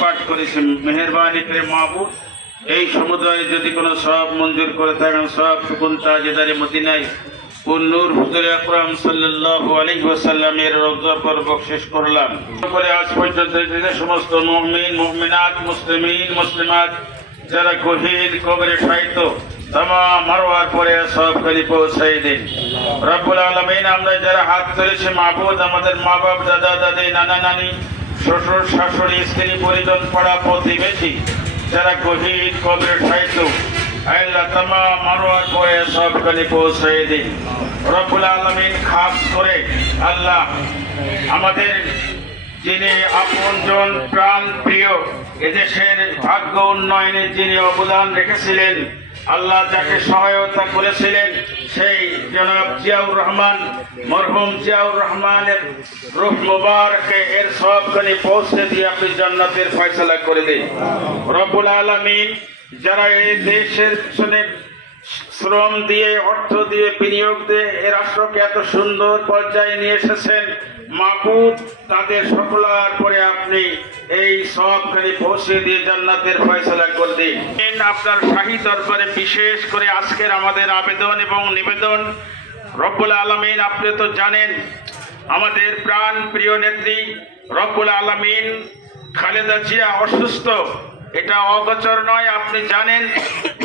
পাঠ করেছেন। মেহেরবানি করে মাহবুব এই সমুদায়ে যদি কোনো সওয়াব মঞ্জুর করে থাকেন, সওয়াব সুকুন তাজেদারে মদিনায় নূর হুজুর আকরাম সাল্লাল্লাহু আলাইহি ওয়াসাল্লামের রওজার পর বকশিশ করলাম। করে আজ পর্যন্ত যে সমস্ত মুমিন মুমিনাত মুসলিমিন মুসলিমাত যারা গহীর কবরে শায়িত तमाम मरवार পরে সবখানি পৌঁছাই দিন রব্বুল আলামিন। আমরা যারা হাত তুলেছি মাহবুব, আমাদের মা বাপ দাদা দাদি নানা নানি শ্বশুর শাশুড়ি স্ত্রী পরিজন পাড়া প্রতিবেশী যারা গহীর কবরে শায়িত, আল্লাহ तमाम মরওয়ার পরে সবখানি পৌঁছাই দিন রব্বুল আলামিন। খাস করে আল্লাহ আমাদের যিনি আপনজন প্রাণ প্রিয় এদেশের ভাগ্য উন্নয়নে যিনি অবদান রেখেছিলেন, আল্লাহ যাকে সহায়তা করেছিলেন সেই জনাব জিয়াউর রহমান, মরহুম জিয়াউর রহমানের রূহ মুবারকে এর সওয়াবখানি পৌঁছে দিয়ে আপনি জান্নাতের ফয়সালা করে দিন রব্বুল আলামিন। যারা এই দেশের পিছনে শ্রম দিয়ে অর্থ দিয়ে বিনিয়োগ দিয়ে এ রাষ্ট্রকে এত সুন্দর পর্যায়ে নিয়ে এসেছেন মাহবুব, তাদের সকলার পরে আপনি এই সওয়াবখানি পৌঁছে দিয়ে জান্নাতের ফয়সালা করে দিন। আপনার শাহী দরবারে বিশেষ করে আজকের আমাদের আবেদন এবং নিবেদন রব্বুল আলামিন, আপনি তো জানেন আমাদের প্রাণ প্রিয় নেত্রী রব্বুল আলামিন খালেদা জিয়া অসুস্থ, এটা অগোচর নয়, আপনি জানেন।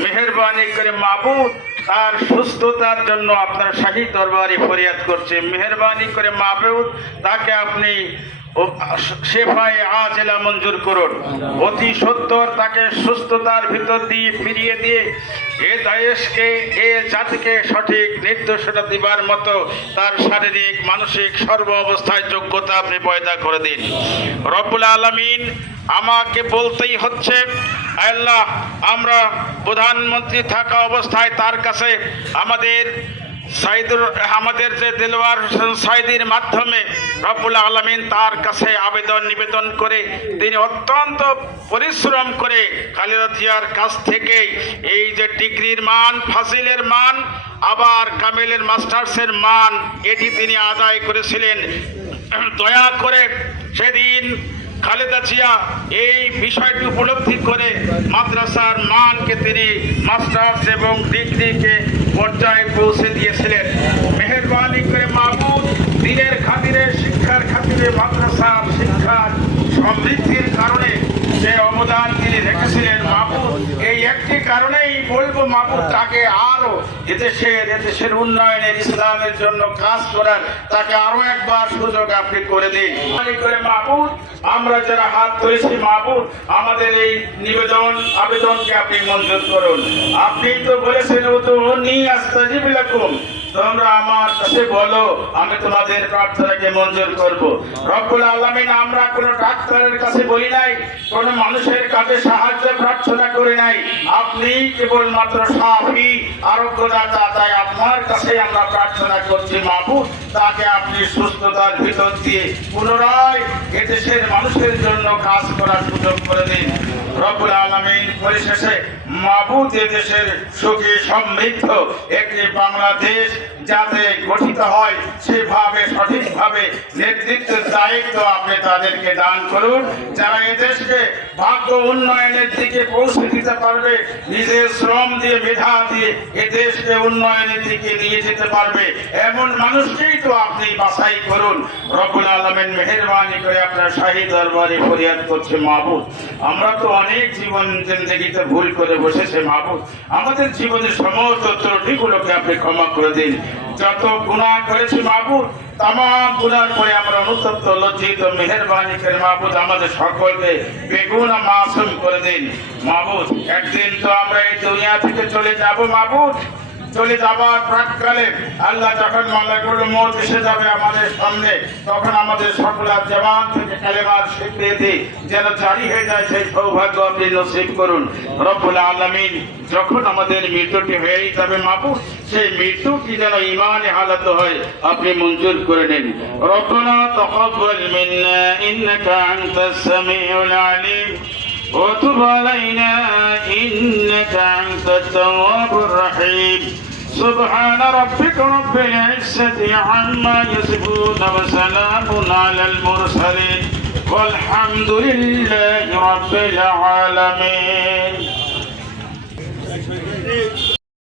মেহেরবানি করে মাহবুব তার সুস্থতার জন্য আপনার শাহী দরবারে ফরিয়াদ করছে। মেহেরবানি করে মাহবুব তাকে আপনি শেফায়ে আজেলা মঞ্জুর করুন, অতি সত্বর তাকে সুস্থতার ভিতর দিয়ে ফিরিয়ে দিয়ে এ দেশকে এ জাতিকে সঠিক নির্দেশনা দিবার মতো তার শারীরিক মানসিক সর্ব অবস্থায় যোগ্যতা আপনি পয়দা করে দিন রব্বুল আলামিন। আমাকে বলতেই হচ্ছে আল্লাহ, আমরা প্রধানমন্ত্রী থাকা অবস্থায় তার কাছে আমাদের যে দেলোয়ার হোসেন সাইদির মাধ্যমে রব্বুল আলামিন তার কাছে আবেদন নিবেদন করে তিনি অত্যন্ত পরিশ্রম করে খালেদা জিয়ার কাছ থেকে এই যে ডিগ্রির মান, ফাজিলের মান, আবার কামিলের মাস্টার্সের মান এটি তিনি আদায় করেছিলেন। দয়া করে সেদিন খালেদা জিয়া এই বিষয়টি উপলব্ধি করে মাদ্রাসার মানকে তিনি মাস্টার্স এবং ডিগ্রিকে পর্যায়ে পৌঁছে দিয়েছিলেন। মেহেরবানি করে মাহবুব দিনের খাতিরে শিক্ষার খাতিরে মাদ্রাসার শিক্ষার সমৃদ্ধির কারণে যে অবদান তিনি রেখেছিলেন মাহবুব, এই একটি কারণেই বলবো মাহবুব তাকে আরো এদেশের উন্নয়নের ইসলামের জন্য কাজ করার তাকে আরো একবার সুযোগ আপনি করে দিন করে মাহবুব। আমরা যারা হাত ধরেছি মাহবুব, আমাদের এই নিবেদন আবেদনকে আপনি মঞ্জুর করুন। আপনি তো বলেছেন উদউনি আস্তাজিব লাকুম, তোমরা আমার কাছে বলো আমি তোমাদের প্রার্থনাকে মঞ্জুর করব রব্বুল আলামিন। আমরা কোনো ডাক্তারের কাছে বলি নাই, কোনো মানুষের কাছে সাহায্য প্রার্থনা করি নাই, আপনি কেবলমাত্র শাফি আরোগ্যদাতা, তাই আপনার কাছে আমরা প্রার্থনা করছি মাহবুব, তাকে আপনি সুস্থতার ভিতর দিয়ে পুনরায় এদেশের মানুষের জন্য কাজ করার সুযোগ করে দিন রব্বুল আলামিন। পরিশেষে মাহবুব দেশের সুখী সমৃদ্ধ একটি বাংলাদেশ যাতে গঠিত হয় সেভাবে সঠিকভাবে নেতৃত্বের দায়িত্ব আপনি তাদেরকে দান করুন, যারা এদেশকে ভাগ্য উন্নয়নের দিকে পৌঁছে দিতে পারবে, নিজের শ্রম দিয়ে মেধা দিয়ে এদেশকে উন্নয়নের দিকে নিয়ে যেতে পারবে এমন মানুষকেই তো আপনি বাছাই করুন রব্বুল আলামিন। মেহেরবানি করে আপনার শাহী দরবারে ফরিয়াদ করছে মাহবুব, আমরা তো অনেক জীবন জিন্দেগিতে ভুল করে বসেছে মাহবুব, আমাদের জীবনের সমস্ত ত্রুটিগুলোকে আপনি ক্ষমা করে দিন। যত গুনাহ করেছি মাহবুব, तमाम गुनार পরে আমরা অনুতপ্ত লজ্জিত, মেহেরবানি করে মাহবুব আমাদের সকলকে বেগুনা মাসুম করে দিন মাহবুব। একদিন তো আমরা এই দুনিয়া থেকে চলে যাব মাহবুব, চলে যাবার প্রাককালে আল্লাহ যখন মালাকুল মউত এসে যাবে আমাদের সামনে, তখন আমাদের সকলের জবান থেকে কালেমার স্বীকৃতি যেন জারি হয়ে যায়, সেই সৌভাগ্য আপনি নসিব করুন রব্বুল আলামিন। যখন আমাদের মৃত্যুটি হয়ে যাবে মাহবুব, সেই মৃত্যুটি যেন ঈমানে হালাত হয় আপনি মঞ্জুর করে নেন। রব্বানা তাকাব্বাল মিন্না ইন্নাকা আনতাস সামিউল আলিম وتب علينا إنك أنت التواب الرحيم سبحان ربك رب العزة عما يصفون وسلام على المرسلين والحمد لله رب العالمين.